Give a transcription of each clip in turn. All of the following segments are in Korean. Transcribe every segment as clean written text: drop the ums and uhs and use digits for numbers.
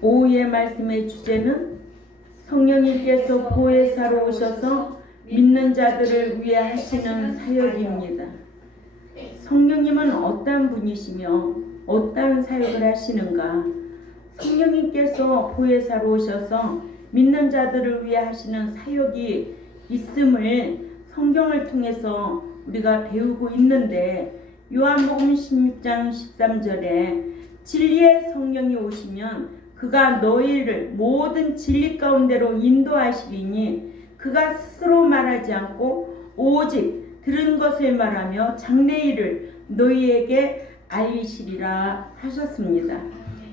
오후의 말씀의 주제는 성령님께서 보혜사로 오셔서 믿는 자들을 위해 하시는 사역입니다. 성령님은 어떠한 분이시며 어떠한 사역을 하시는가? 성령님께서 보혜사로 오셔서 믿는 자들을 위해 하시는 사역이 있음을 성경을 통해서 우리가 배우고 있는데, 요한복음 16장 13절에 진리의 성령이 오시면 그가 너희를 모든 진리 가운데로 인도하시리니 그가 스스로 말하지 않고 오직 들은 것을 말하며 장래일을 너희에게 알리시리라 하셨습니다.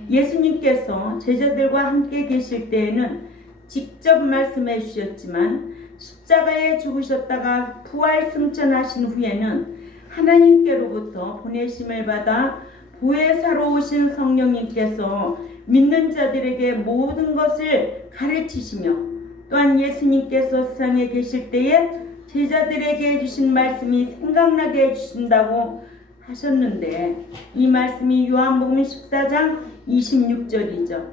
예수님께서 제자들과 함께 계실 때에는 직접 말씀해 주셨지만 십자가에 죽으셨다가 부활 승천하신 후에는 하나님께로부터 보내심을 받아 보혜사로 오신 성령님께서 믿는 자들에게 모든 것을 가르치시며, 또한 예수님께서 세상에 계실 때에 제자들에게 해주신 말씀이 생각나게 해주신다고 하셨는데, 이 말씀이 요한복음 14장 26절이죠.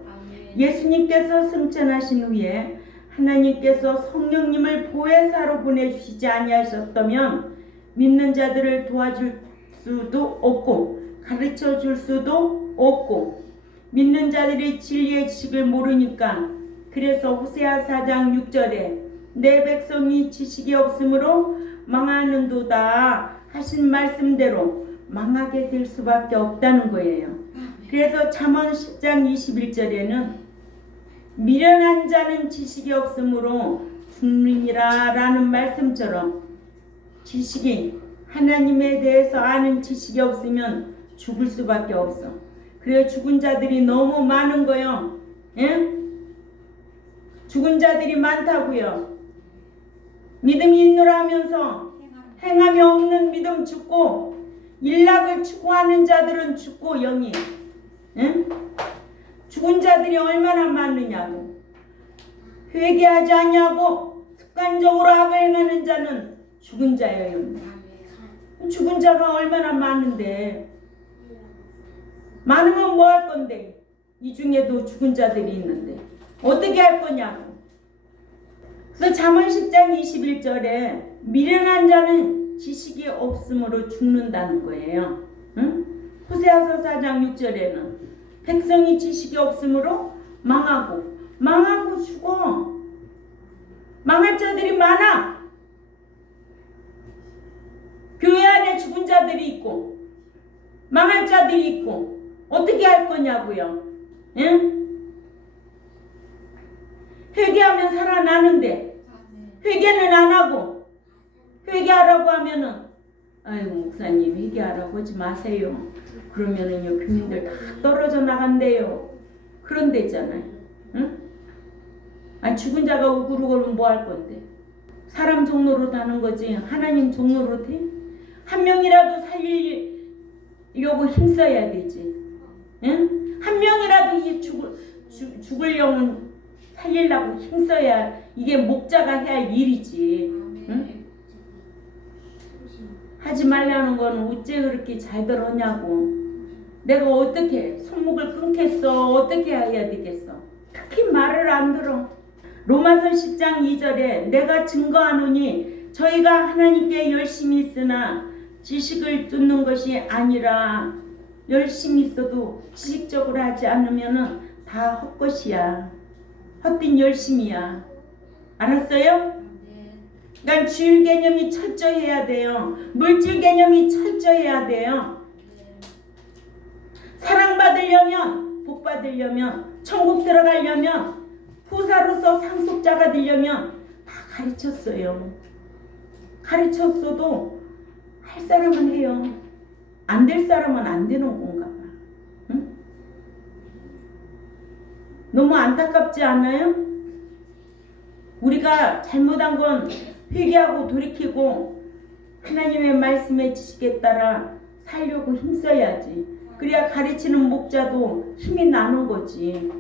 예수님께서 승천하신 후에 하나님께서 성령님을 보혜사로 보내주시지 아니하셨다면 믿는 자들을 도와줄 수도 없고 가르쳐 줄 수도 없고, 믿는 자들이 진리의 지식을 모르니까, 그래서 호세아 4장 6절에 내 백성이 지식이 없으므로 망하는도다 하신 말씀대로 망하게 될 수밖에 없다는 거예요. 그래서 잠언 10장 21절에는 미련한 자는 지식이 없으므로 죽느니라 라는 말씀처럼, 지식이 하나님에 대해서 아는 지식이 없으면 죽을 수밖에 없어. 그래 죽은 자들이 너무 많은 거요. 예? 죽은 자들이 많다고요. 믿음이 있노라 하면서 행함이 없는 믿음 죽고, 일락을 추구하는 자들은 죽고 영이, 예? 죽은 자들이 얼마나 많느냐고. 회개하지 않냐고 습관적으로 악을 행하는 자는 죽은 자예요. 죽은 자가 얼마나 많은데, 많으면 뭐 할 건데? 이 중에도 죽은 자들이 있는데 어떻게 할 거냐고. 그래서 잠언 10장 21절에 미련한 자는 지식이 없으므로 죽는다는 거예요. 응? 호세아서 4장 6절에는 백성이 지식이 없으므로 망하고 죽어. 망할 자들이 많아. 교회 안에 죽은 자들이 있고 망할 자들이 있고 어떻게 할 거냐고요. 응? 회개하면 살아나는데 회개는 안 하고, 회개하라고 하면은 아이고 목사님 회개하라고 하지 마세요. 그러면은요 교민들 다 떨어져 나간대요. 그런 데잖아요. 응? 아니 죽은 자가 우글우글은 뭐 할 건데? 사람 종로로 다는 거지 하나님 종로로 돼? 한 명이라도 살리려고 힘써야 되지. 응? 한 명이라도 죽을 영은 살리려고 힘써야 이게 목자가 해야 할 일이지. 응? 하지 말라는 건 어째 그렇게 잘 들었냐고. 내가 어떻게 손목을 끊겠어? 어떻게 해야 되겠어? 특히 말을 안 들어. 로마서 10장 2절에 내가 증거하노니 저희가 하나님께 열심히 있으나 지식을 쫓는 것이 아니라, 열심히 있어도 지식적으로 하지 않으면 다 헛것이야. 헛된 열심이야. 알았어요? 그러니까 주일 개념이 철저해야 돼요. 물질 개념이 철저해야 돼요. 사랑받으려면, 복받으려면, 천국 들어가려면, 후사로서 상속자가 되려면 다 가르쳤어요. 가르쳤어도 할 사람은 해요. 안 될 사람은 안 되는 건가 봐. 응? 너무 안타깝지 않아요? 우리가 잘못한 건 회개하고 돌이키고 하나님의 말씀의 지식에 따라 살려고 힘써야지. 그래야 가르치는 목자도 힘이 나는 거지.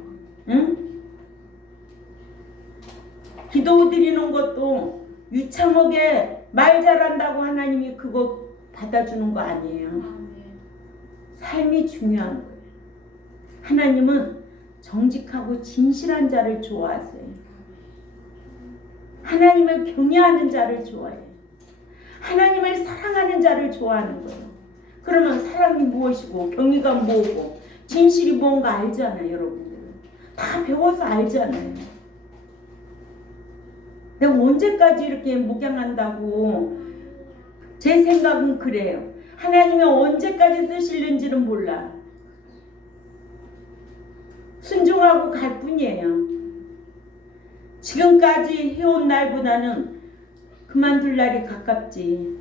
응? 기도 드리는 것도 유창하게 말 잘한다고 하나님이 그거 받아주는 거 아니에요. 삶이 중요한 거예요. 하나님은 정직하고 진실한 자를 좋아하세요. 하나님을 경외하는 자를 좋아해요. 하나님을 사랑하는 자를 좋아하는 거예요. 그러면 사랑이 무엇이고 경외가 뭐고 진실이 뭔가 알잖아요. 여러분들 다 배워서 알잖아요. 내가 언제까지 이렇게 목양한다고. 제 생각은 그래요. 하나님이 언제까지 쓰실는지는 몰라. 순종하고 갈 뿐이에요. 지금까지 해온 날보다는 그만둘 날이 가깝지.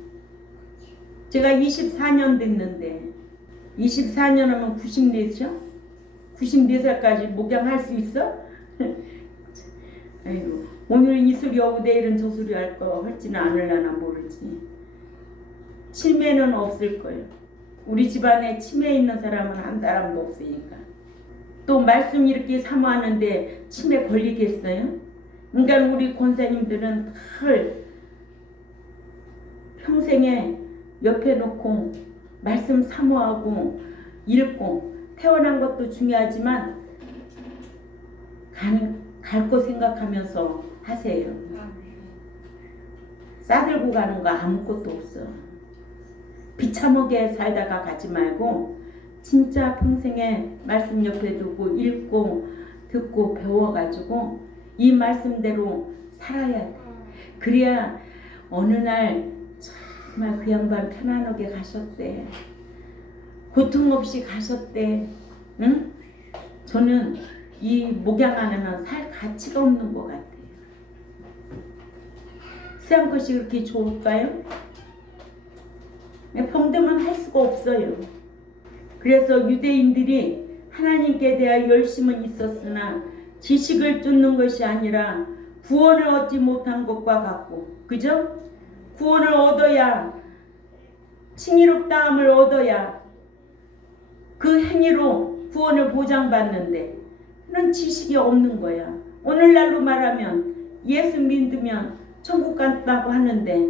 제가 24년 됐는데 24년 하면 94죠? 94살까지 목양할 수 있어? 아이고, 오늘은 이 소리 하고 내일은 저 소리 할 거 할지는 않을라나 모르지. 치매는 없을 거예요. 우리 집안에 치매 있는 사람은 한 사람도 없으니까. 또 말씀 이렇게 사모하는데 치매 걸리겠어요? 그러니까 우리 권사님들은 늘 평생에 옆에 놓고 말씀 사모하고 읽고 태어난 것도 중요하지만 갈 거 생각하면서 하세요. 싸들고 가는 거 아무것도 없어. 비참하게 살다가 가지 말고 진짜 평생에 말씀 옆에 두고 읽고 듣고 배워가지고 이 말씀대로 살아야 돼. 그래야 어느 날 정말 그 양반 편안하게 가셨대. 고통 없이 가셨대. 응? 저는 이 목양하는 살 가치가 없는 것 같아요. 세상 것이 그렇게 좋을까요? 병들면 할 수가 없어요. 그래서 유대인들이 하나님께 대하여 열심은 있었으나 지식을 쫓는 것이 아니라 구원을 얻지 못한 것과 같고, 그죠? 구원을 얻어야, 칭의롭다함을 얻어야 그 행위로 구원을 보장받는데 그런 지식이 없는 거야. 오늘날로 말하면 예수 믿으면 천국 간다고 하는데,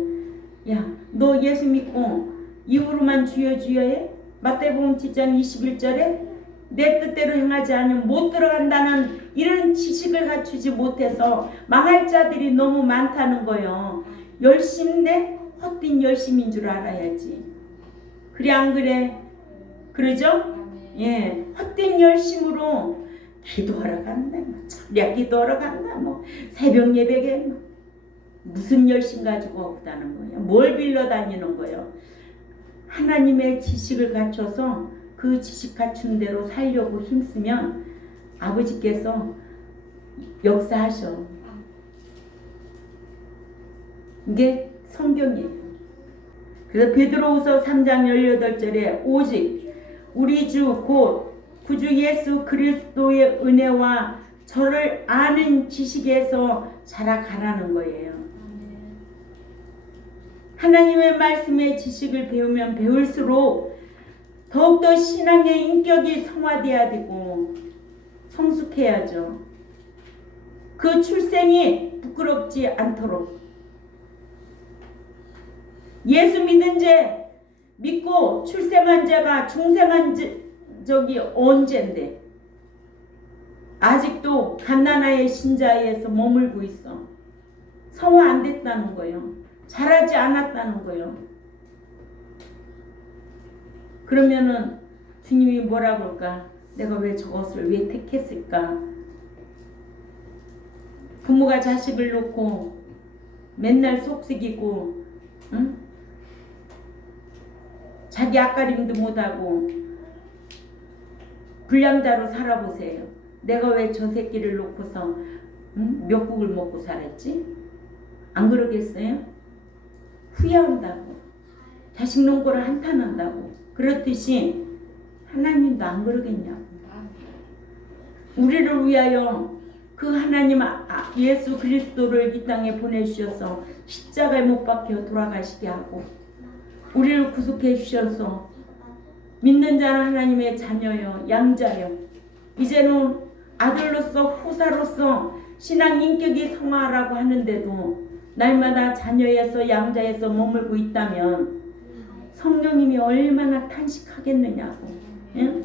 야, 너 예수 믿고 입으로만 주여 주여 해? 마태복음 7장 21절에 내 뜻대로 행하지 않으면 못 들어간다는 이런 지식을 갖추지 못해서 망할 자들이 너무 많다는 거예요. 열심인데 헛된 열심인 줄 알아야지. 그래 안 그래? 그러죠? 예, 헛된 열심으로 기도하러 간다, 철야 기도하러 간다, 새벽 예배에 무슨 열심 가지고 없다는 거예요. 뭘 빌러 다니는 거예요. 하나님의 지식을 갖춰서 그 지식 갖춘 대로 살려고 힘쓰면 아버지께서 역사하셔. 이게 성경이에요. 그래서 베드로후서 3장 18절에 오직 우리 주 곧 구주 예수 그리스도의 은혜와 저를 아는 지식에서 자라가라는 거예요. 하나님의 말씀의 지식을 배우면 배울수록 더욱더 신앙의 인격이 성화돼야 되고 성숙해야죠. 그 출생이 부끄럽지 않도록. 예수 믿은 자 믿고 출생한 자가 중생한 적이 언젠데 아직도 갓난아의 신자에서 머물고 있어. 성화 안 됐다는 거예요. 자라지 않았다는 거예요. 그러면은 주님이 뭐라 그럴까? 내가 왜 저것을 왜 택했을까? 부모가 자식을 놓고 맨날 속삭이고, 응? 자기 앞가림도 못하고 불량자로 살아보세요. 내가 왜 저 새끼를 놓고서 멱국을 먹고 살았지? 안 그러겠어요? 후회한다고, 자식 논거를 한탄한다고. 그렇듯이 하나님도 안 그러겠냐고. 우리를 위하여 그 하나님 예수 그리스도를 이 땅에 보내주셔서 십자가에 못 박혀 돌아가시게 하고 우리를 구속해 주셔서 믿는 자는 하나님의 자녀요, 양자요. 이제는 아들로서 후사로서 신앙 인격이 성화라고 하는데도 날마다 자녀에서 양자에서 머물고 있다면 성령님이 얼마나 탄식하겠느냐고. 응?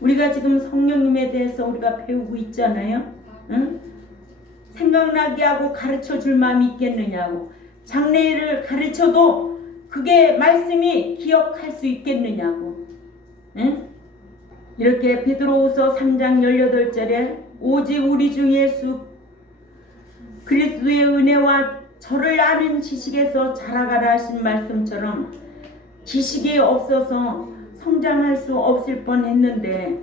우리가 지금 성령님에 대해서 우리가 배우고 있잖아요. 응? 생각나게 하고 가르쳐 줄 마음이 있겠느냐고. 장래일을 가르쳐도 그게 말씀이 기억할 수 있겠느냐고. 응? 이렇게 베드로후서 3장 18절에 오직 우리 주 예수 그리스도의 은혜와 저를 아는 지식에서 자라가라 하신 말씀처럼 지식이 없어서 성장할 수 없을 뻔했는데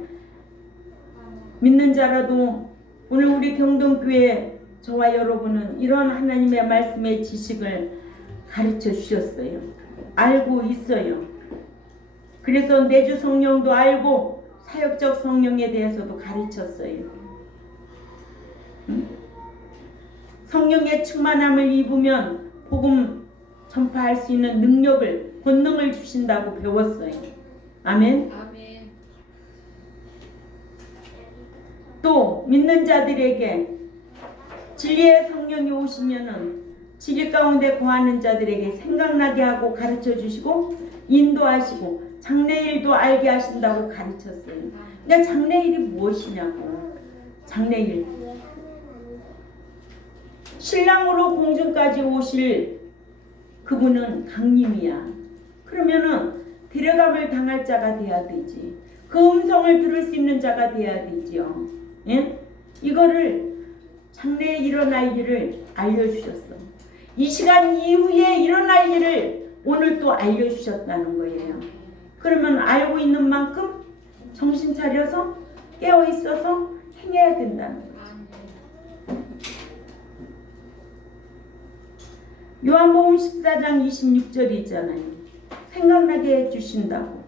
믿는 자라도 오늘 우리 경동교회 저와 여러분은 이런 하나님의 말씀의 지식을 가르쳐 주셨어요. 알고 있어요. 그래서 내주 성령도 알고 사역적 성령에 대해서도 가르쳤어요. 성령의 충만함을 입으면 복음 전파할 수 있는 능력을, 권능을 주신다고 배웠어요. 아멘. 아멘. 또 믿는 자들에게 진리의 성령이 오시면은 진리 가운데 거하는 자들에게 생각나게 하고 가르쳐 주시고 인도하시고 장래일도 알게 하신다고 가르쳤어요. 그러니까 장래일이 무엇이냐고. 장래일. 신랑으로 공중까지 오실 그분은 강림이야. 그러면은 데려감을 당할 자가 돼야 되지. 그 음성을 들을 수 있는 자가 돼야 되지요. 예? 이거를 장래에 일어날 일을 알려주셨어. 이 시간 이후에 일어날 일을 오늘 또 알려주셨다는 거예요. 그러면 알고 있는 만큼 정신 차려서 깨어 있어서 행해야 된다는 거죠. 요한복음 14장 26절이 있잖아요. 생각나게 해주신다고.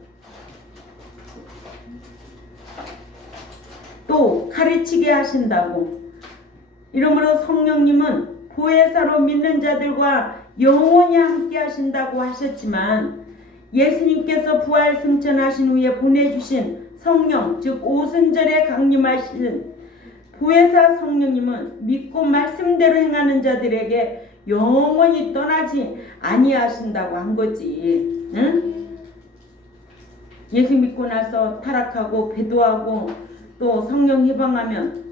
또 가르치게 하신다고. 이러므로 성령님은 보혜사로 믿는 자들과 영원히 함께 하신다고 하셨지만 예수님께서 부활 승천하신 후에 보내주신 성령, 즉 오순절에 강림하신 보혜사 성령님은 믿고 말씀대로 행하는 자들에게 영원히 떠나지 아니하신다고 한 거지. 응? 예수 믿고 나서 타락하고 배도하고 또 성령 해방하면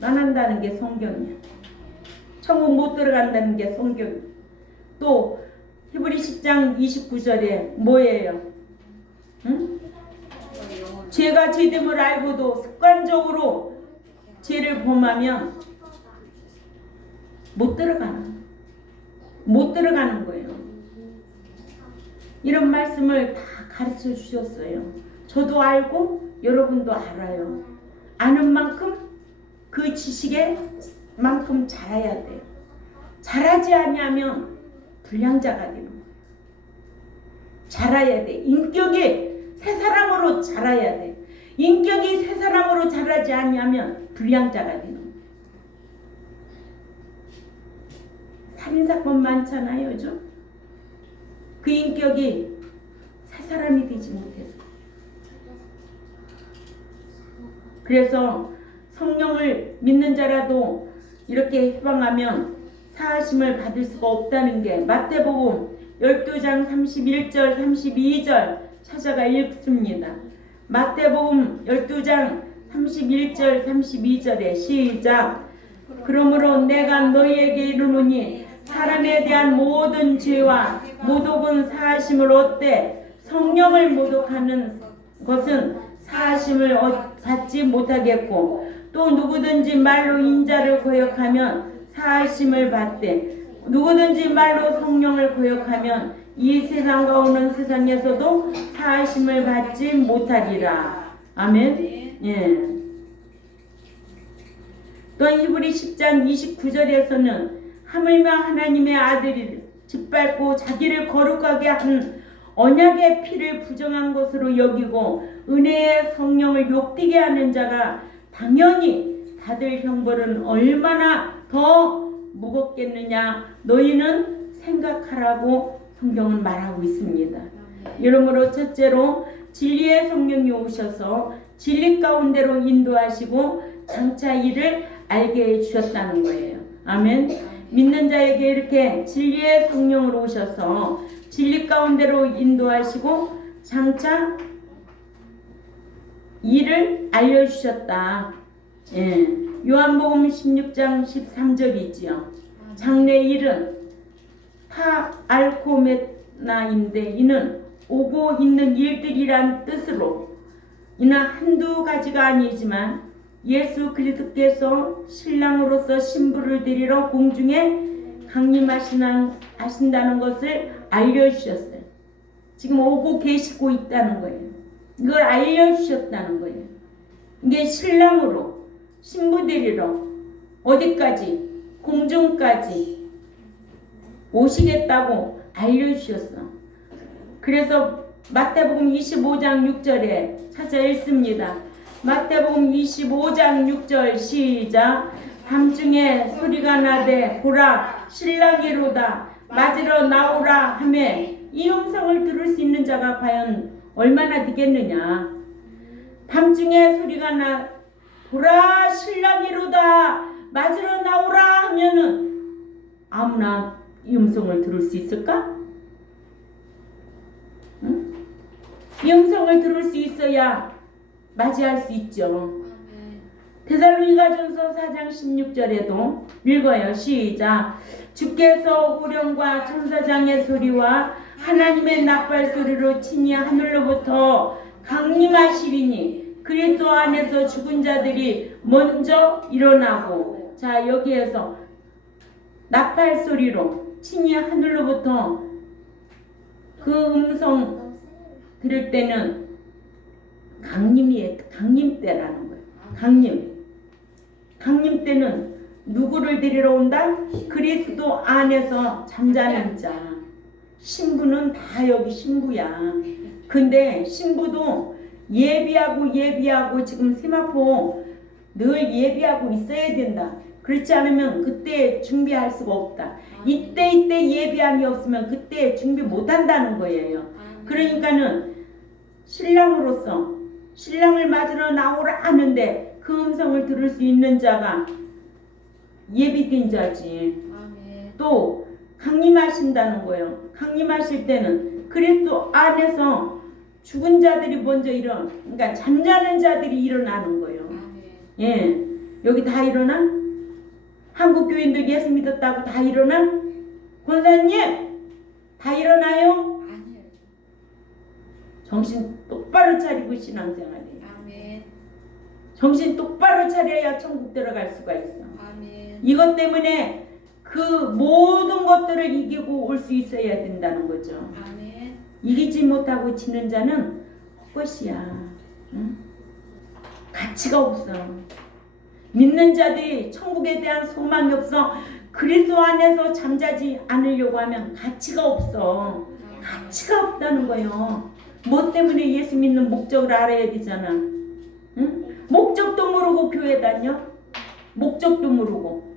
떠난다는 게 성경이야. 천국 못 들어간다는 게 성경이야. 또 히브리 10장 29절에 뭐예요? 응? 죄가 죄됨을 알고도 습관적으로 죄를 범하면 못 들어가는 거예요. 이런 말씀을 다 가르쳐 주셨어요. 저도 알고 여러분도 알아요. 아는 만큼 그 지식에 만큼 자라야 돼요. 자라지 않으면 불량자가 되는 거예요. 자라야 돼. 인격이 새 사람으로 자라야 돼. 인격이 새 사람으로 자라지 않으면 불량자가 되는 거예요. 살인사건 많잖아요, 요즘. 그 인격이 새 사람이 되지 못해서. 그래서 성령을 믿는 자라도 이렇게 해방하면 사하심을 받을 수가 없다는 게 마태복음 12장 31절 32절 찾아가 읽습니다. 마태복음 12장 31절 32절에 시작. 그러므로 내가 너희에게 이르노니 사람에 대한 모든 죄와 모독은 사하심을 얻되 성령을 모독하는 것은 사하심을 받지 못하겠고 또 누구든지 말로 인자를 거역하면 사하심을 받되 누구든지 말로 성령을 거역하면 이 세상과 오는 세상에서도 사하심을 받지 못하리라. 아멘. 예. 또 히브리 10장 29절에서는 하물며 하나님의 아들을 짓밟고 자기를 거룩하게 한 언약의 피를 부정한 것으로 여기고 은혜의 성령을 욕되게 하는 자가 당연히 받을 형벌은 얼마나 더 무겁겠느냐 너희는 생각하라고 성경은 말하고 있습니다. 이러므로 첫째로 진리의 성령이 오셔서 진리 가운데로 인도하시고 장차 이를 알게 해주셨다는 거예요. 아멘. 믿는 자에게 이렇게 진리의 성령으로 오셔서 진리 가운데로 인도하시고 장차 일을 알려주셨다. 예. 요한복음 16장 13절이지요. 장래일은 파알코메나인데 이는 오고 있는 일들이란 뜻으로 이는 한두 가지가 아니지만 예수 그리스도께서 신랑으로서 신부를 데리러 공중에 강림하신다는 것을 알려주셨어요. 지금 오고 계시고 있다는 거예요. 이걸 알려주셨다는 거예요. 이게 신랑으로 신부 데리러 어디까지? 공중까지 오시겠다고 알려주셨어. 그래서 마태복음 25장 6절에 찾아 읽습니다. 마태복음 25장 6절 시작. 밤중에 소리가 나되 보라 신랑이로다 맞으러 나오라 하며 이 음성을 들을 수 있는 자가 과연 얼마나 되겠느냐. 밤중에 소리가 나 보라 신랑이로다 맞으러 나오라 하면은 아무나 이 음성을 들을 수 있을까? 응? 이 음성을 들을 수 있어야 맞이할 수 있죠. 데살로니가전서 4장 16절에도 읽어요. 시작. 주께서 호령과 천사장의 소리와 하나님의 나팔 소리로 친히 하늘로부터 강림하시리니 그리스도 안에서 죽은 자들이 먼저 일어나고. 자, 여기에서 나팔 소리로 친히 하늘로부터 그 음성 들을 때는 강림 때라는 거예요. 강림 때는 누구를 데리러 온다? 그리스도 안에서 잠자는 자. 신부는 다 여기 신부야. 근데 신부도 예비하고 지금 세마포 늘 예비하고 있어야 된다. 그렇지 않으면 그때 준비할 수가 없다. 이때 예비함이 없으면 그때 준비 못 한다는 거예요. 그러니까는 신랑으로서 신랑을 맞으러 나오라 하는데 그 음성을 들을 수 있는 자가 예비된 자지. 또 강림하신다는 거예요. 강림하실 때는 그리스도 안에서 죽은 자들이 먼저 그러니까 잠자는 자들이 일어나는 거예요. 예, 여기 다 일어나? 한국 교인들 예수 믿었다고 다 일어나? 권사님 다 일어나요? 아니요. 정신 똑바로 차리고 신앙생활해. 아멘. 정신 똑바로 차려야 천국 들어갈 수가 있어. 아멘. 이것 때문에 그 모든 것들을 이기고 올 수 있어야 된다는 거죠. 아멘. 이기지 못하고 지는 자는 헛것이야. 응? 가치가 없어. 믿는 자들이 천국에 대한 소망이 없어. 그리스도 안에서 잠자지 않으려고 하면 가치가 없어. 가치가 없다는 거예요. 뭐 때문에 예수 믿는 목적을 알아야 되잖아. 응? 목적도 모르고 교회 다녀? 목적도 모르고.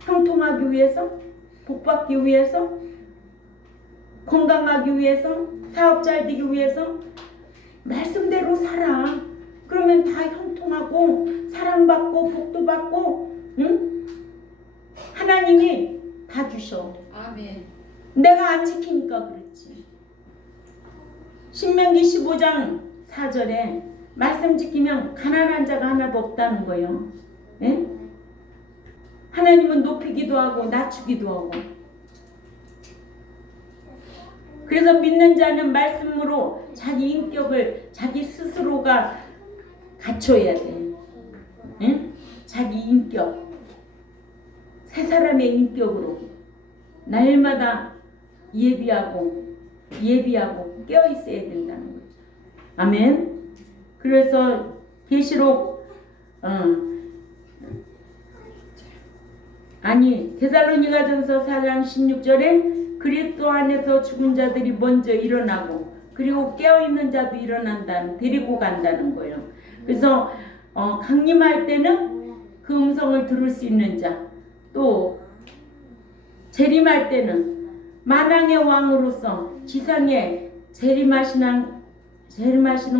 형통하기 위해서? 복받기 위해서? 건강하기 위해서? 사업 잘 되기 위해서? 말씀대로 살아. 그러면 다 형통하고 사랑받고 복도 받고, 응? 하나님이 다 주셔. 아멘. 내가 안 지키니까 그렇지. 신명기 15장 4절에 말씀 지키면 가난한 자가 하나도 없다는 거예요. 예? 하나님은 높이기도 하고 낮추기도 하고. 그래서 믿는 자는 말씀으로 자기 인격을 자기 스스로가 갖춰야 돼. 응? 자기 인격. 새 사람의 인격으로 날마다 예비하고 깨어 있어야 된다는 거죠. 아멘. 그래서 계시록 데살로니가전서 4장 16절에 그리스도 안에서 죽은 자들이 먼저 일어나고 그리고 깨어있는 자도 데리고 간다는 거예요. 그래서 강림할 때는 그 음성을 들을 수 있는 자, 또 재림할 때는 만왕의 왕으로서 지상에 재림하시는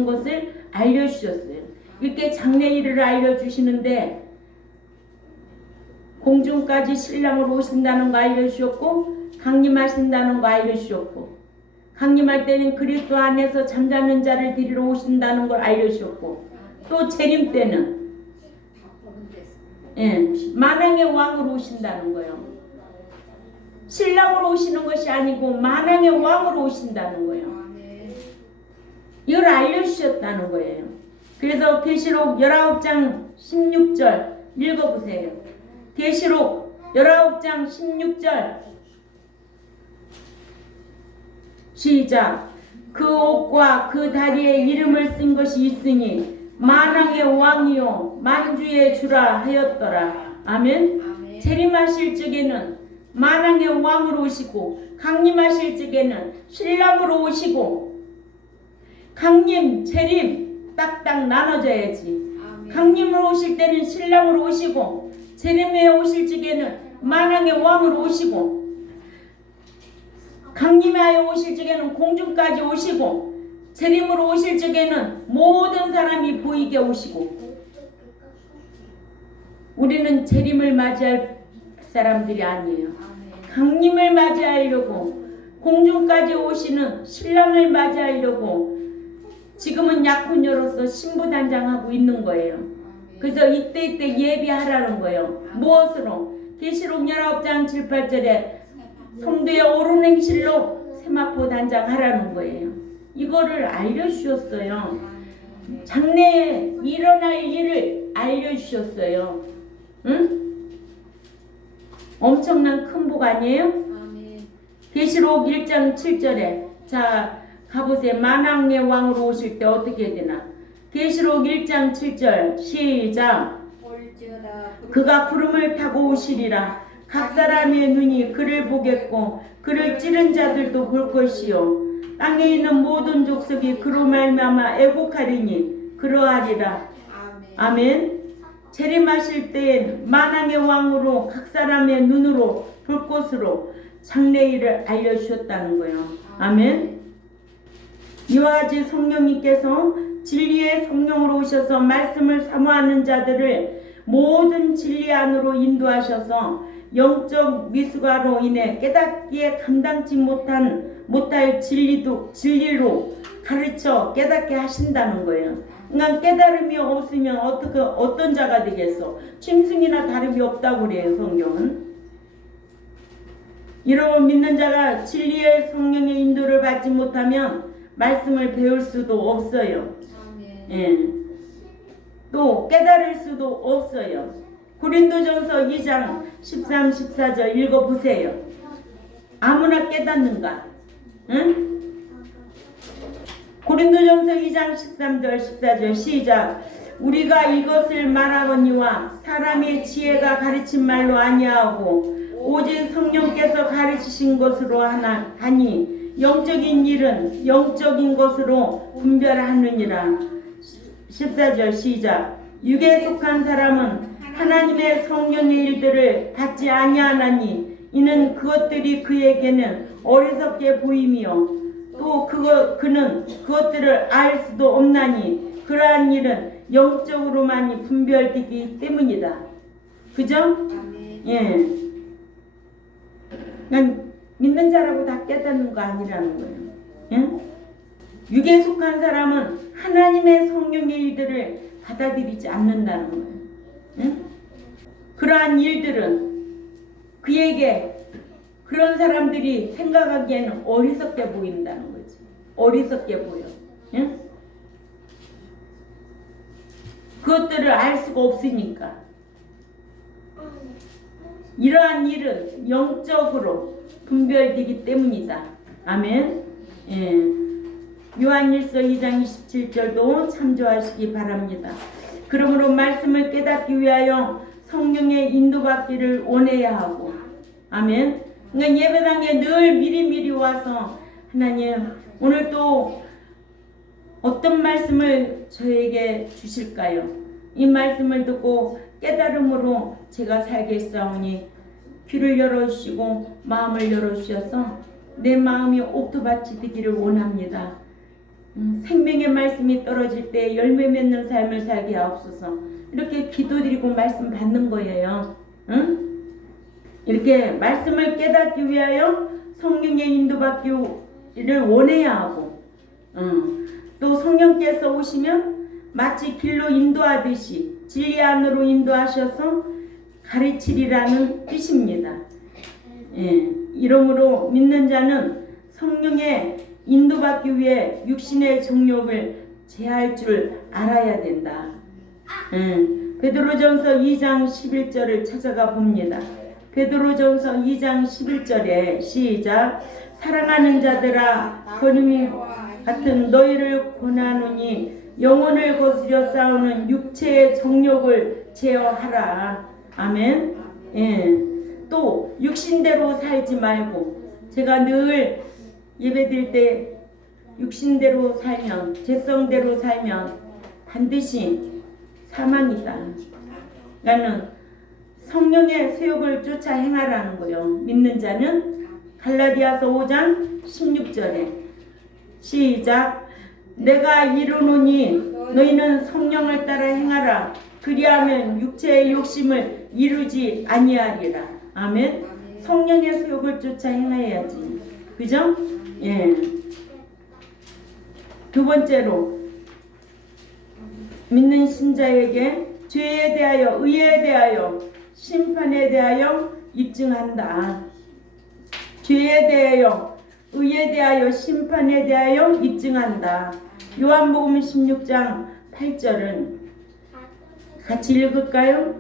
것을 알려주셨어요. 이렇게 장래일을 알려주시는데 공중까지 신랑으로 오신다는 거 알려주셨고 강림하신다는 거 알려주셨고 강림할 때는 그리스도 안에서 잠자는 자를 데리러 오신다는 걸 알려주셨고, 또 재림 때는 만왕의 왕으로 오신다는 거예요. 신랑으로 오시는 것이 아니고 만왕의 왕으로 오신다는 거예요. 이걸 알려주셨다는 거예요. 그래서 계시록 19장 16절 읽어보세요. 계시록 19장 16절 시작. 그 옷과 그 다리에 이름을 쓴 것이 있으니 만왕의 왕이요 만주의 주라 하였더라. 아멘. 재림하실 적에는 만왕의 왕으로 오시고, 강림하실 적에는 신랑으로 오시고, 강림, 재림 딱딱 나눠져야지. 강림으로 오실 때는 신랑으로 오시고, 재림에 오실 적에는 만왕의 왕으로 오시고, 강림하여 오실 적에는 공중까지 오시고, 재림으로 오실 적에는 모든 사람이 보이게 오시고. 우리는 재림을 맞이할 사람들이 아니에요. 강림을 맞이하려고, 공중까지 오시는 신랑을 맞이하려고 지금은 약혼녀로서 신부단장하고 있는 거예요. 그래서 이때 예비하라는 거예요. 무엇으로? 계시록 19장 7, 8절에 성도의 옳은 행실로 세마포 단장하라는 거예요. 이거를 알려주셨어요. 장래에 일어날 일을 알려주셨어요. 응? 엄청난 큰 복 아니에요? 계시록 1장 7절에 자 가보세요. 만왕의 왕으로 오실 때 어떻게 되나? 계시록 1장 7절 시작. 그가 구름을 타고 오시리라. 각 사람의 눈이 그를 보겠고 그를 찌른 자들도 볼 것이요 땅에 있는 모든 족속이 그로 말미암아 애곡하리니 그러하리라. 아멘. 재림하실 때엔 만왕의 왕으로 각 사람의 눈으로 볼 것으로 장래일을 알려주셨다는 거예요. 아멘. 이와 같이 성령님께서 진리의 성령으로 오셔서 말씀을 사모하는 자들을 모든 진리 안으로 인도하셔서 영적 미숙아로 인해 깨닫기에 감당치 못할 진리로 가르쳐 깨닫게 하신다는 거예요. 그러니까 깨달음이 없으면 어떤 자가 되겠어? 짐승이나 다름이 없다고 그래요, 성경은. 이런 믿는 자가 진리의 성령의 인도를 받지 못하면 말씀을 배울 수도 없어요. 예. 또 깨달을 수도 없어요. 고린도전서 2장 13, 14절 읽어보세요. 아무나 깨닫는가? 응? 고린도전서 2장 13절 14절 시작. 우리가 이것을 말하거니와 사람의 지혜가 가르친 말로 아니하고 오직 성령께서 가르치신 것으로 하니 영적인 일은 영적인 것으로 분별하느니라. 14절 시작. 육에 속한 사람은 하나님의 성령의 일들을 받지 아니하나니 이는 그것들이 그에게는 어리석게 보임이요 또 그는 그것들을 알 수도 없나니 그러한 일은 영적으로만이 분별되기 때문이다. 그죠? 예. 난 믿는 자라고 다 깨닫는 거 아니라는 거예요. 예? 육에 속한 사람은 하나님의 성령의 일들을 받아들이지 않는다는 거예요. 예? 그러한 일들은 그에게 그런 사람들이 생각하기에는 어리석게 보인다는 거지. 어리석게 보여. 예? 그것들을 알 수가 없으니까. 이러한 일은 영적으로 분별되기 때문이다. 아멘. 예. 요한일서 2장 27절도 참조하시기 바랍니다. 그러므로 말씀을 깨닫기 위하여 성령의 인도받기를 원해야 하고. 아멘. 그러니까 예배당에 늘 미리미리 와서 하나님 오늘 또 어떤 말씀을 저에게 주실까요? 이 말씀을 듣고 깨달음으로 제가 살겠사오니 귀를 열어주시고 마음을 열어주셔서 내 마음이 옥토밭이 되기를 원합니다. 생명의 말씀이 떨어질 때 열매 맺는 삶을 살게 하옵소서. 이렇게 기도드리고 말씀 받는 거예요. 응? 이렇게 말씀을 깨닫기 위하여 성령의 인도받기 원해야 하고, 또 성령께서 오시면 마치 길로 인도하듯이 진리 안으로 인도하셔서 가르치리라는 뜻입니다. 예, 이러므로 믿는 자는 성령의 인도받기 위해 육신의 정욕을 제할 줄 알아야 된다. 베드로전서 2장 11절을 찾아가 봅니다. 베드로전서 2장 11절에 시작. 사랑하는 자들아 권위 같은 너희를 권하노니 영혼을 거스려 싸우는 육체의 정욕을 제어하라. 아멘. 예. 또 육신대로 살지 말고, 제가 늘 예배드릴 때 육신대로 살면, 죄성대로 살면 반드시 사망이다. 그러니까는 성령의 세욕을 쫓아 행하라는 거예요. 믿는 자는 갈라디아서 5장 16절에 시작. 내가 이르노니 너희는 성령을 따라 행하라. 그리하면 육체의 욕심을 이루지 아니하리라. 아멘. 성령의 세욕을 쫓아 행해야지. 그죠? 예. 두 번째로 믿는 신자에게 죄에 대하여, 의에 대하여, 심판에 대하여 입증한다. 죄에 대하여, 의에 대하여, 심판에 대하여 입증한다. 요한복음 16장 8절은 같이 읽을까요?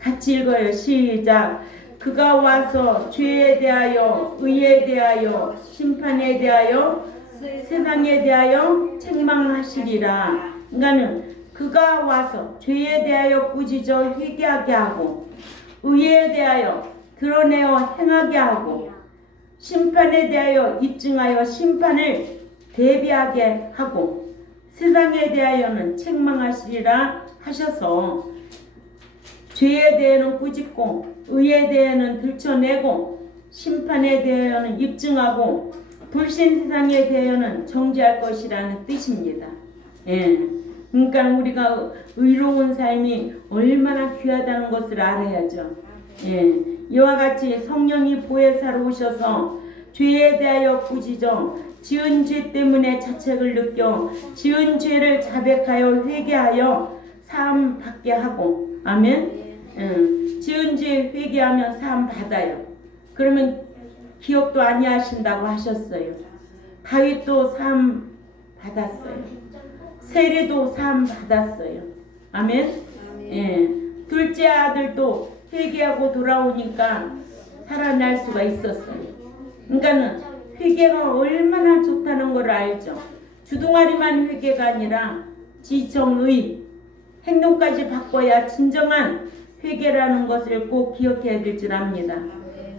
같이 읽어요. 시작. 그가 와서 죄에 대하여, 의에 대하여, 심판에 대하여, 세상에 대하여 책망하시리라. 그러니까는 그가 와서 죄에 대하여 꾸짖어 회개하게 하고, 의에 대하여 드러내어 행하게 하고, 심판에 대하여 입증하여 심판을 대비하게 하고, 세상에 대하여는 책망하시리라 하셔서 죄에 대해는 꾸짖고, 의에 대해는 들춰내고, 심판에 대하여는 입증하고, 불신 세상에 대하여는 정죄할 것이라는 뜻입니다. 예. 그러니까 우리가 의로운 삶이 얼마나 귀하다는 것을 알아야죠. 예. 이와 같이 성령이 보혜사로 오셔서 죄에 대하여 꾸짖어 지은 죄 때문에 자책을 느껴 지은 죄를 자백하여 회개하여 사함 받게 하고, 아멘. 지은 죄 회개하면 사함 받아요. 그러면 기억도 아니하신다고 하셨어요. 다윗도 사함 받았어요. 세리도 사함 받았어요. 아멘. 예. 둘째 아들도 회개하고 돌아오니까 살아날 수가 있었어요. 그러니까는 회개가 얼마나 좋다는 걸 알죠. 주둥아리만 회개가 아니라 지정의 행동까지 바꿔야 진정한 회개라는 것을 꼭 기억해야 될 줄 압니다.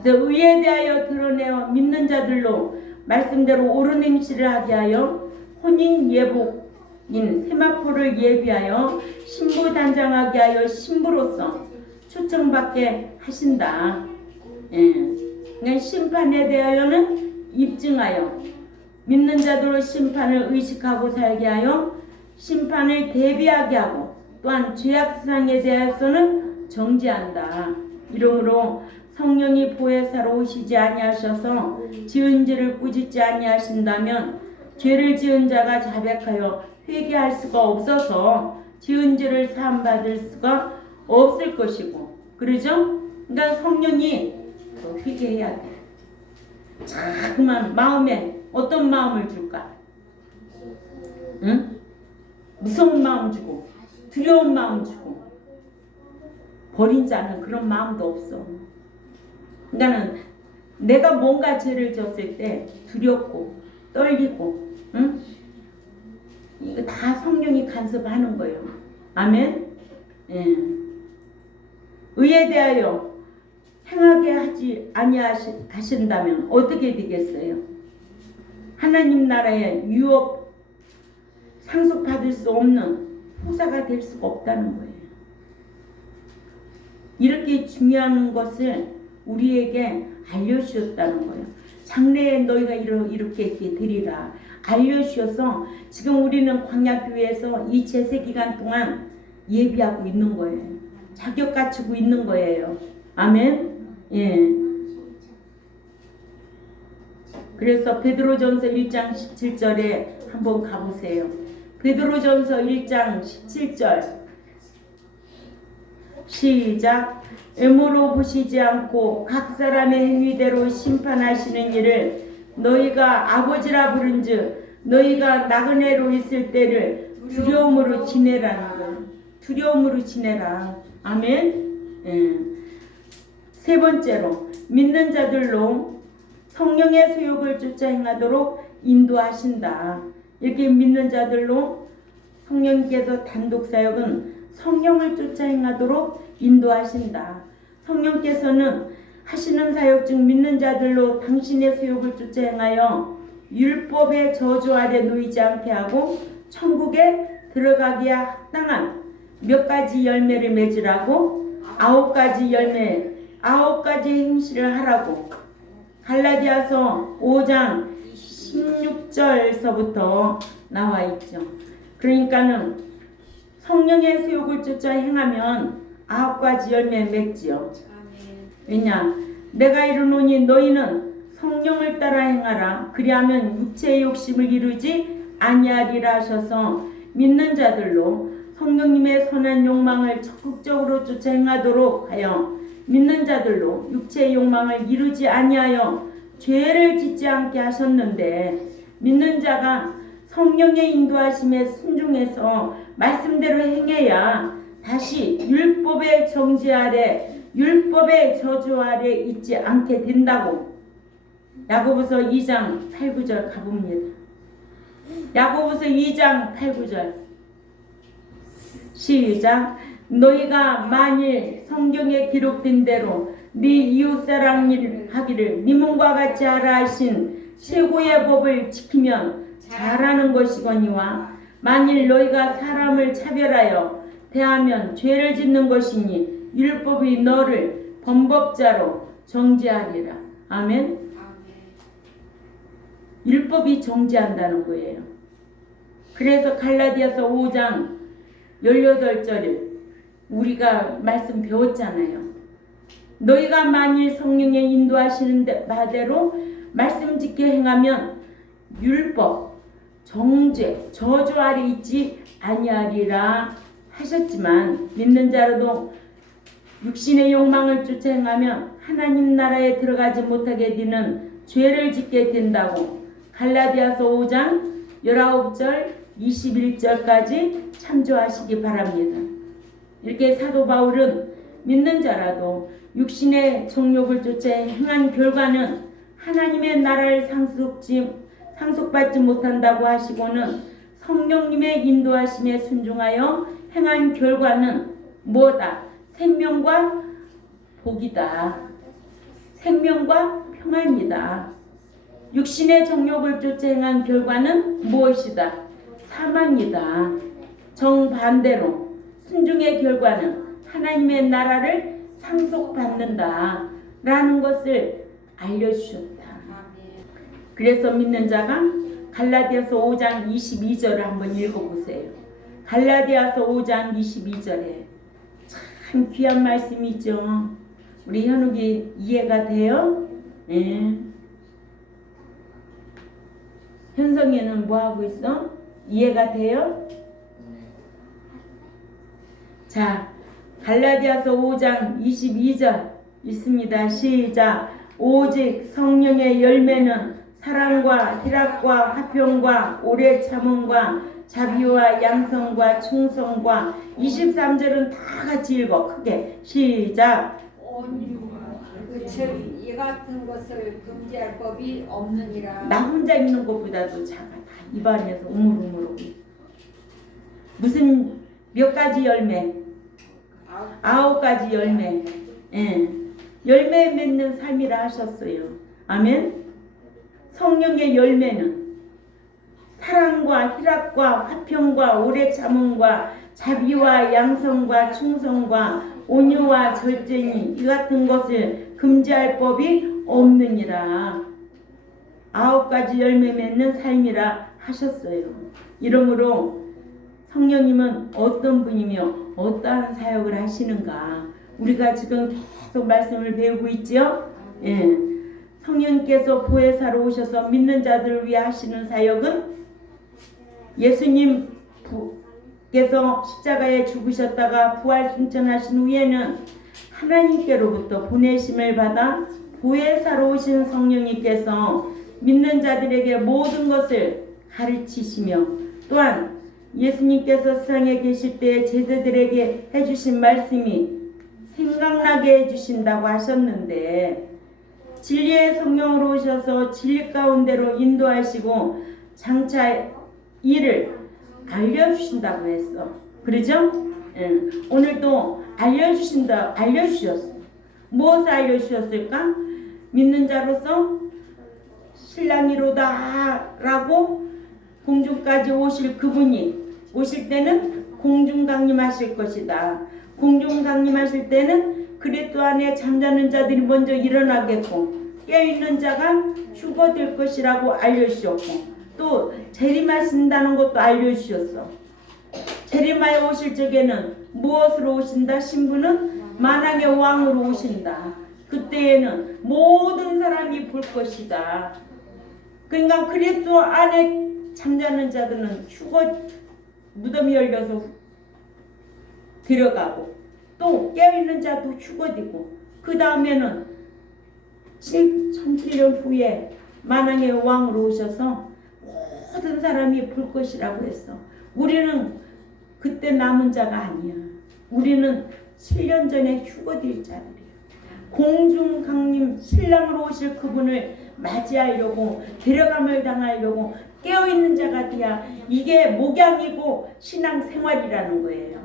의에 대하여 드러내어 믿는 자들로 말씀대로 옳은 행실을 하게 하여 혼인 예복인 세마포를 예비하여 신부 단장하게 하여 신부로서 초청받게 하신다. 예. 심판에 대하여는 입증하여 믿는 자들로 심판을 의식하고 살게 하여 심판을 대비하게 하고, 또한 죄악 세상에 대해서는 정죄한다. 이러므로 성령이 보혜사로 오시지 아니하셔서 지은 죄를 꾸짖지 아니하신다면 죄를 지은 자가 자백하여 회개할 수가 없어서 지은 죄를 사함받을 수가 없을 것이고, 그러죠? 그러니까 성령이 회개해야 돼. 자꾸만 마음에 어떤 마음을 줄까? 응? 무서운 마음 주고, 두려운 마음 주고, 버린 자는 그런 마음도 없어. 그러니까는 내가 뭔가 죄를 졌을 때 두렵고 떨리고, 응? 이거 다 성령이 간섭하는 거예요. 아멘. 예. 의에 대하여 행하게 하지 아니하신다면 어떻게 되겠어요? 하나님 나라의 유업 상속받을 수 없는 후사가 될 수가 없다는 거예요. 이렇게 중요한 것을 우리에게 알려주셨다는 거예요. 장래에 너희가 이렇게 되리라 알려주셔서 지금 우리는 광야교회에서 이 제세 기간 동안 예비하고 있는 거예요. 자격 갖추고 있는 거예요. 아멘. 예. 그래서 베드로전서 1장 17절에 한번 가보세요. 베드로전서 1장 17절 시작. 애무로 보시지 않고 각 사람의 행위대로 심판하시는 이를 너희가 아버지라 부른즉 너희가 나그네로 있을 때를 두려움으로 지내라는 거예요. 두려움으로 지내라. 아멘. 세 번째로 믿는 자들로 성령의 소욕을 쫓아 행하도록 인도하신다. 이렇게 믿는 자들로 성령께서 단독 사역은 성령을 쫓아 행하도록 인도하신다. 성령께서는 하시는 사역 중 믿는 자들로 당신의 소욕을 쫓아 행하여 율법의 저주 아래 놓이지 않게 하고 천국에 들어가기에 합당한 몇 가지 열매를 맺으라고 9가지 열매 9가지 행실을 하라고 갈라디아서 5장 16절서부터 나와 있죠. 그러니까는 성령의 소욕을 쫓아 행하면 9가지 열매 맺지요. 왜냐? 내가 이르노니 너희는 성령을 따라 행하라. 그리하면 육체의 욕심을 이루지 아니하리라 하셔서 믿는 자들로 성령님의 선한 욕망을 적극적으로 쫓아 행하도록 하여 믿는 자들로 육체의 욕망을 이루지 아니하여 죄를 짓지 않게 하셨는데 믿는 자가 성령의 인도하심에 순종해서 말씀대로 행해야 다시 율법의 정죄 아래 율법의 저주 아래 있지 않게 된다고. 야고보서 2장 8, 9절 가봅니다. 야고보서 2장 8, 9절 시작. 너희가 만일 성경에 기록된 대로 네 이웃사랑 하기를 네 몸과 같이 하라 하신 최고의 법을 지키면 잘하는 것이거니와 만일 너희가 사람을 차별하여 대하면 죄를 짓는 것이니 율법이 너를 범법자로 정죄하리라. 아멘. 율법이 정죄한다는 거예요. 그래서 갈라디아서 5장 18절을 우리가 말씀 배웠잖아요. 너희가 만일 성령의 인도하시는 바대로 말씀 짓게 행하면 율법, 정죄, 저주 아래 있지 아니하리라 하셨지만 믿는 자로도 육신의 욕망을 쫓아 행하면 하나님 나라에 들어가지 못하게 되는 죄를 짓게 된다고 갈라디아서 5장 19절 21절까지 참조하시기 바랍니다. 이렇게 사도 바울은 믿는 자라도 육신의 정욕을 쫓아 행한 결과는 하나님의 나라를 상속받지 못한다고 하시고는 성령님의 인도하심에 순종하여 행한 결과는 뭐다? 생명과 복이다. 생명과 평안이다. 육신의 정욕을 쫓아 행한 결과는 무엇이다? 사망이다. 정반대로 순종의 결과는 하나님의 나라를 상속받는다 라는 것을 알려주셨다. 그래서 믿는 자가 갈라디아서 5장 22절을 한번 읽어보세요. 갈라디아서 5장 22절에 참 귀한 말씀이죠. 우리 현욱이 이해가 돼요? 예. 현성이는 뭐하고 있어? 이해가 돼요? 자, 갈라디아서 5장 22절 있습니다. 시작. 오직 성령의 열매는 사랑과 희락과 화평과 오래 참음과 자비와 양성과 충성과 23절은 다 같이 읽어. 크게 시작. 이 같은 것을 금지할 법이 없느니라. 나 혼자 있는 것보다도 작아. 다 입안에서 우물우물하고. 무슨 몇 가지 열매? 9가지 열매. 예. 열매 맺는 삶이라 하셨어요. 아멘. 성령의 열매는 사랑과 희락과 화평과 오래 참음과 자비와 양성과 충성과 온유와 절제니 이 같은 것을 금지할 법이 없느니라. 9가지 열매 맺는 삶이라 하셨어요. 이러므로 성령님은 어떤 분이며 어떠한 사역을 하시는가 우리가 지금 계속 말씀을 배우고 있죠. 예. 성령께서 보혜사로 오셔서 믿는 자들을 위해 하시는 사역은 예수님 께서 십자가에 죽으셨다가 부활 승천하신 후에는 하나님께로부터 보내심을 받아 보혜사로 오신 성령님께서 믿는 자들에게 모든 것을 가르치시며 또한 예수님께서 세상에 계실 때 제자들에게 해주신 말씀이 생각나게 해주신다고 하셨는데 진리의 성령으로 오셔서 진리 가운데로 인도하시고 장차 이를 알려주신다고 했어. 그러죠? 오늘도 알려주셨어. 무엇을 알려주셨을까? 믿는 자로서 신랑이로다 라고 공중까지 오실 그분이 오실 때는 공중 강림하실 것이다. 공중 강림하실 때는 그리스도 안에 잠자는 자들이 먼저 일어나겠고 깨어있는 자가 죽어들 것이라고 알려주셨고 또 재림하신다는 것도 알려주셨어. 재림하여 오실 적에는 무엇으로 오신다? 신부는 만왕의 왕으로 오신다. 그때에는 모든 사람이 볼 것이다. 그러니까 그리스도 안에 잠자는 자들은 무덤이 열려서 들어가고 또 깨어있는 자도 죽어지고 그 다음에는 1700년 후에 만왕의 왕으로 오셔서 모든 사람이 볼 것이라고 했어. 우리는 그때 남은 자가 아니야. 우리는 7년 전에 휴거될 자들이야. 공중 강림 신랑으로 오실 그분을 맞이하려고 데려감을 당하려고 깨어있는 자가 돼야 이게 목양이고 신앙생활이라는 거예요.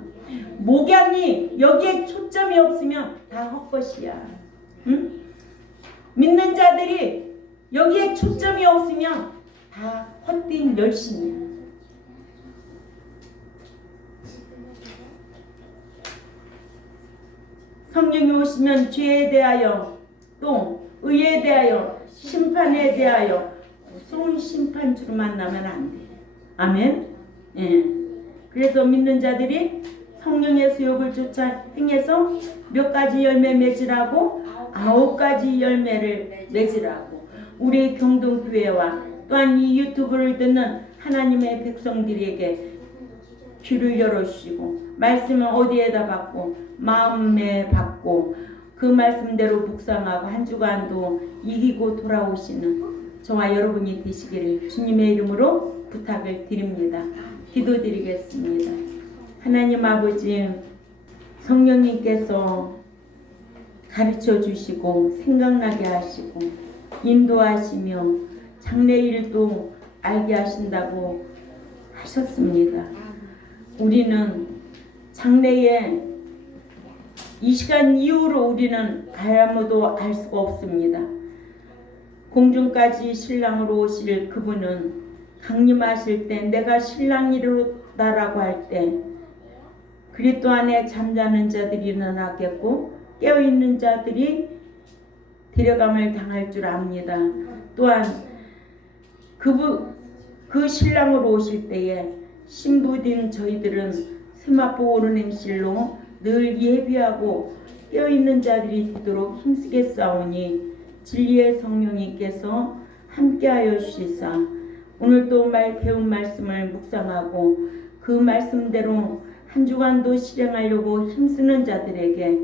목양이 여기에 초점이 없으면 다 헛것이야. 응? 믿는 자들이 여기에 초점이 없으면 다 헛된 열심이야. 성령이 오시면 죄에 대하여 또 의에 대하여 심판에 대하여 무서운 심판주로 만나면 안 돼. 아멘. 예. 그래서 믿는 자들이 성령의 수욕을 쫓아 행해서 몇 가지 열매 맺으라고 9가지 열매를 맺으라고 우리 경동교회와 또한 이 유튜브를 듣는 하나님의 백성들에게 귀를 열어주시고 말씀을 어디에다 받고 마음에 받고 그 말씀대로 묵상하고 한 주간도 이기고 돌아오시는 저와 여러분이 되시기를 주님의 이름으로 부탁을 드립니다. 기도드리겠습니다. 하나님 아버지, 성령님께서 가르쳐 주시고 생각나게 하시고 인도하시며 장래일도 알게 하신다고 하셨습니다. 우리는 장래에 이 시간 이후로 우리는 아무도 알 수가 없습니다. 공중까지 신랑으로 오실 그분은 강림하실 때 내가 신랑이로다라고 할 때 그리스도 안에 잠자는 자들이 일어나겠고 깨어있는 자들이 데려감을 당할 줄 압니다. 또한 그 신랑으로 오실 때에 신부된 저희들은 세마포 오른 행실로 늘 예비하고 깨어있는 자들이 되도록 힘쓰게 싸우니 진리의 성령님께서 함께하여 주시사 오늘도 배운 말씀을 묵상하고 그 말씀대로 한 주간도 실행하려고 힘쓰는 자들에게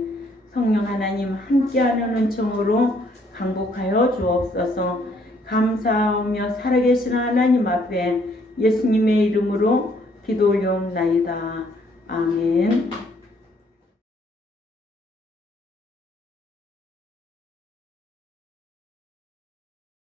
성령 하나님 함께하는 은총으로 강복하여 주옵소서. 감사하며 살아계신 하나님 앞에 예수님의 이름으로 기도 올려옵나이다. 아멘.